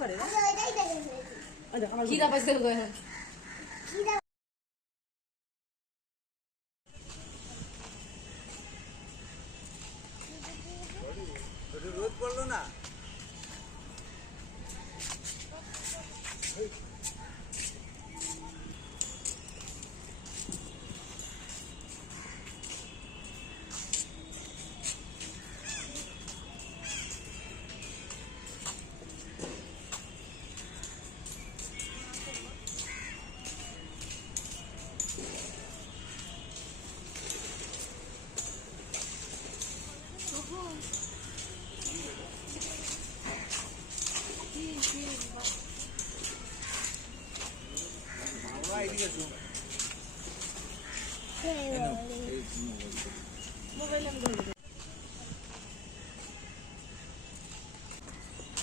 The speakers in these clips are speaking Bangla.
করে না খিদা পাইছে রোদ পড়লো না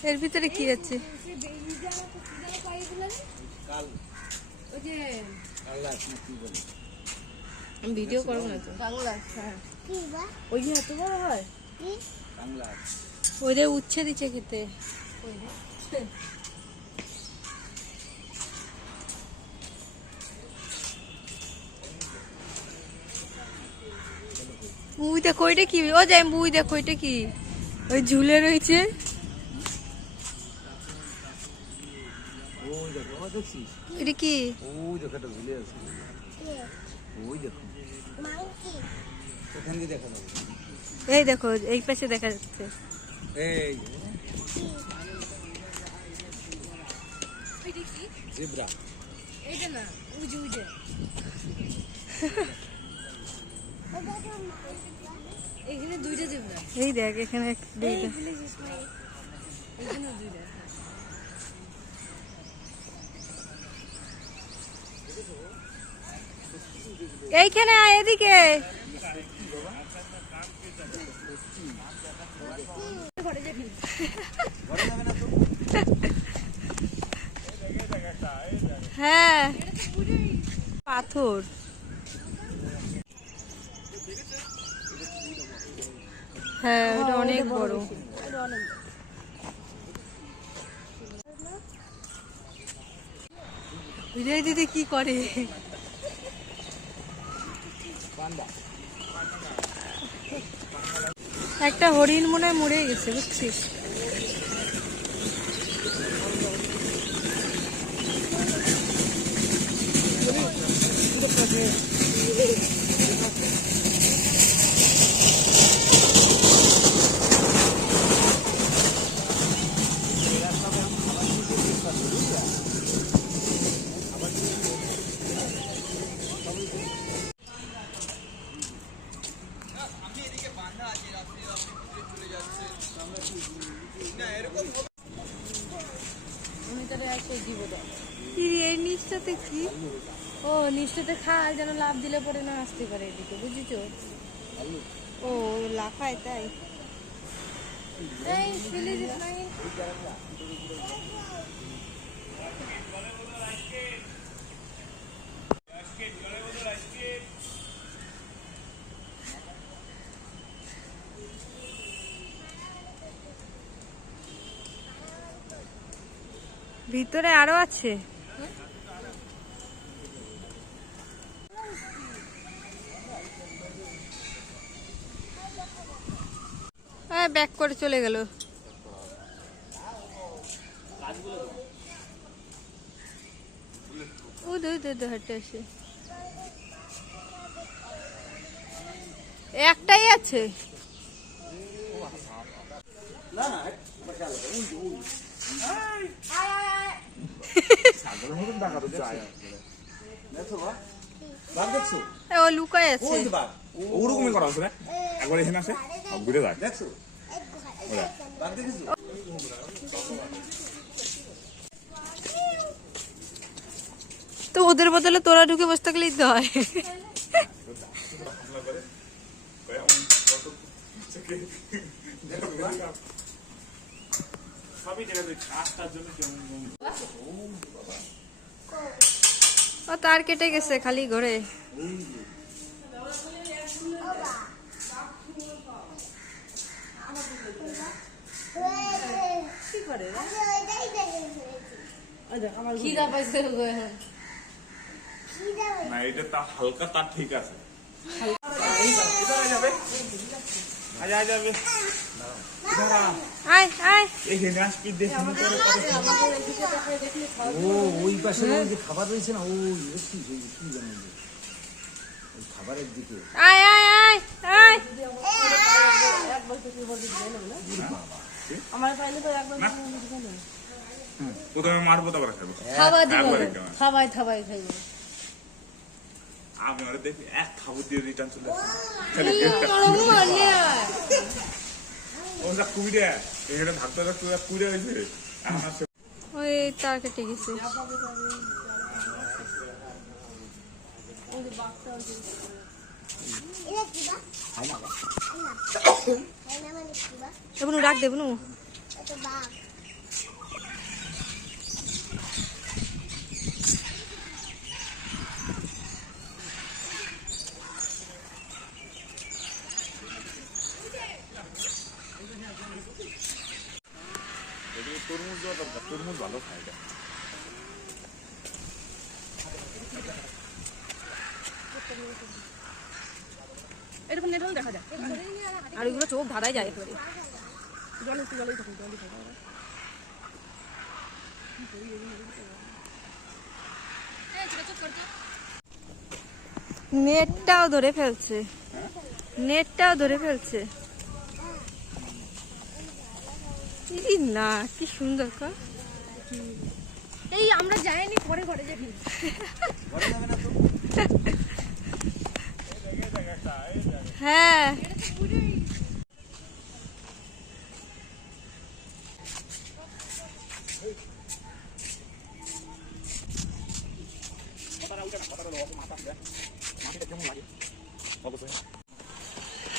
এর ভিতরে কি আছে? ভিডিও করবো না তো। ওই যে এত বড় হয় ওইটা উচ্ছে দিচ্ছে খেতে। বুই দেখো ওইটা কি? ও যাই বুই দেখো ওইটা কি? ওই ঝুলে রয়েছে। এটা কি? ওই দেখো একটা ঝুলে আছে ওই দেখো ওখান দিয়ে দেখা যাবে এই দেখো এই পাশে দেখা যাচ্ছে। এই জেব্রা এইটা না উজে উজে এখানে দুইটা জেব্রা এই দেখ এখানে দুইটা। এখানে দুইটা এইখানে আয় এদিকে। হ্যাঁ পাথর। হ্যাঁ ওটা অনেক বড়। বিজয় দিদি কি করে? একটা হরিণ মনে হয় মরে গেছে বুঝছিস। এই নিচটাতে কি? ও নিচটাতে খাল যেন লাভ দিলে পরে না আসতে পারে এদিকে বুঝিছো। ও লাফায় তাই। এই ফেলে দিস না ভিতরে আরো আছে। হ্যাঁ ব্যাক করে চলে গেল। হাঁটে আসে একটাই আছে। ও লুকায় আছে। ওরকমই করা আছে না একবার এখানে আসে ঘুরে যায় দেখছো তো ওদের বদলে তোরা ঢুকে বসে থাকলেই তো হয়। ও তার কেটে গেছে খালি ঘরে। কি করে খিদা পাইছে গো এখন। না এটা তা হালকা তার ঠিক আছে যাবে আজ যাবে আয় আয় এই হেনাস কি দেখি ও ওই পাশে ওই যে খাবার রয়েছে না ওই কি কি জানেন ওই খাবারের দিকে আয় আয় আয় আয় প্রথমে মারবো তারপরে খাবো খাওয়া দিব একবারে কেমন? খাবাই খাবাই খাইব। আমি ওরা দেখি এক খাবো দিয়ে রিটার্ন চলে ও যা কুড়ে এখানে ধাক্কা ধাক্কা কুড়ে হয়েছে এখন আর সে- ওই তার কেটে গেছে বুনু ডাক দে বুনু এদিকে তরমুজ দেওয়া দরকার তরমুজ ভালো খায় এটা এরকম নেট হলে দেখা যায় আর ওইগুলো চোখ ধাঁধায় যায় একেবারে নেটটাও ধরে ফেলছে নেটটাও ধরে ফেলছে ই না কি সুন্দর কা এই আমরা যাইনি পরে ঘরে যাবি। হ্যাঁ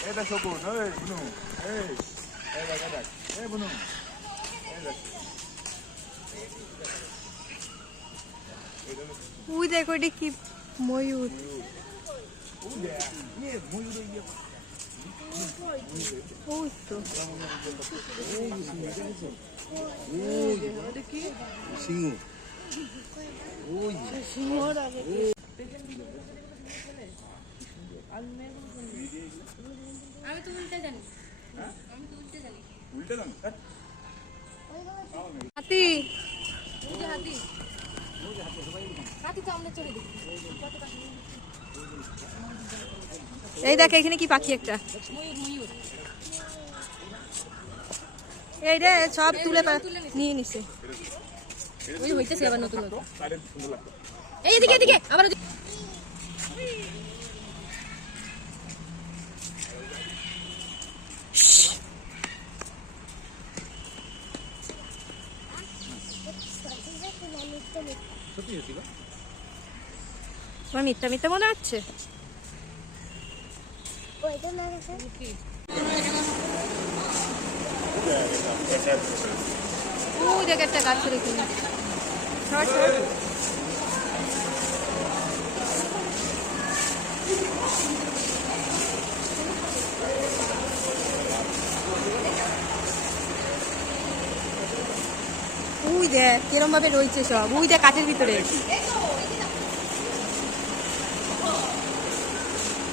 এটা শকুন এই বুনু এই এই দেখ এই দেখ এই বুনু এই দেখ ওই দেখো এটা কি ময়ূর ওই তো সিংহ ওই আমি তো উল্টে জানি, আমি তো উল্টে জানি। উল্টে দাম হাতি ওই যে হাতি, হাতি তো আমরা চলে দেখি। এই দেখ এখানে কি পাখি একটা ময়ূর ময়ূর এই রে সব তুলে নিয়ে নিছে ওই হইতেছে আবার নতুন নতুন। তারে সুন্দর লাগতো এই এদিকে এদিকে আবার সত্যি সত্যি গো তোমার মিথ্যা মিথ্যা মনে হচ্ছে ওই দেখ একটা গাছ রেখে ওই দেখ কিরম ভাবে রয়েছে সব ওই দেখ কাঠের ভিতরে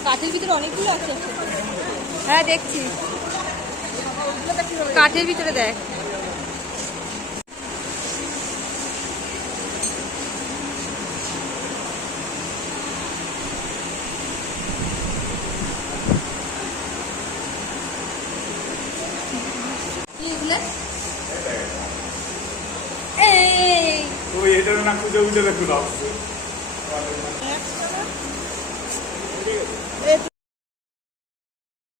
কাঠের ভিতরে অনেকগুলো আছে হ্যাঁ দেখছি কাঠের ভিতরে দেখ ওই এটা না খুঁজে খুঁজে দেখো দাও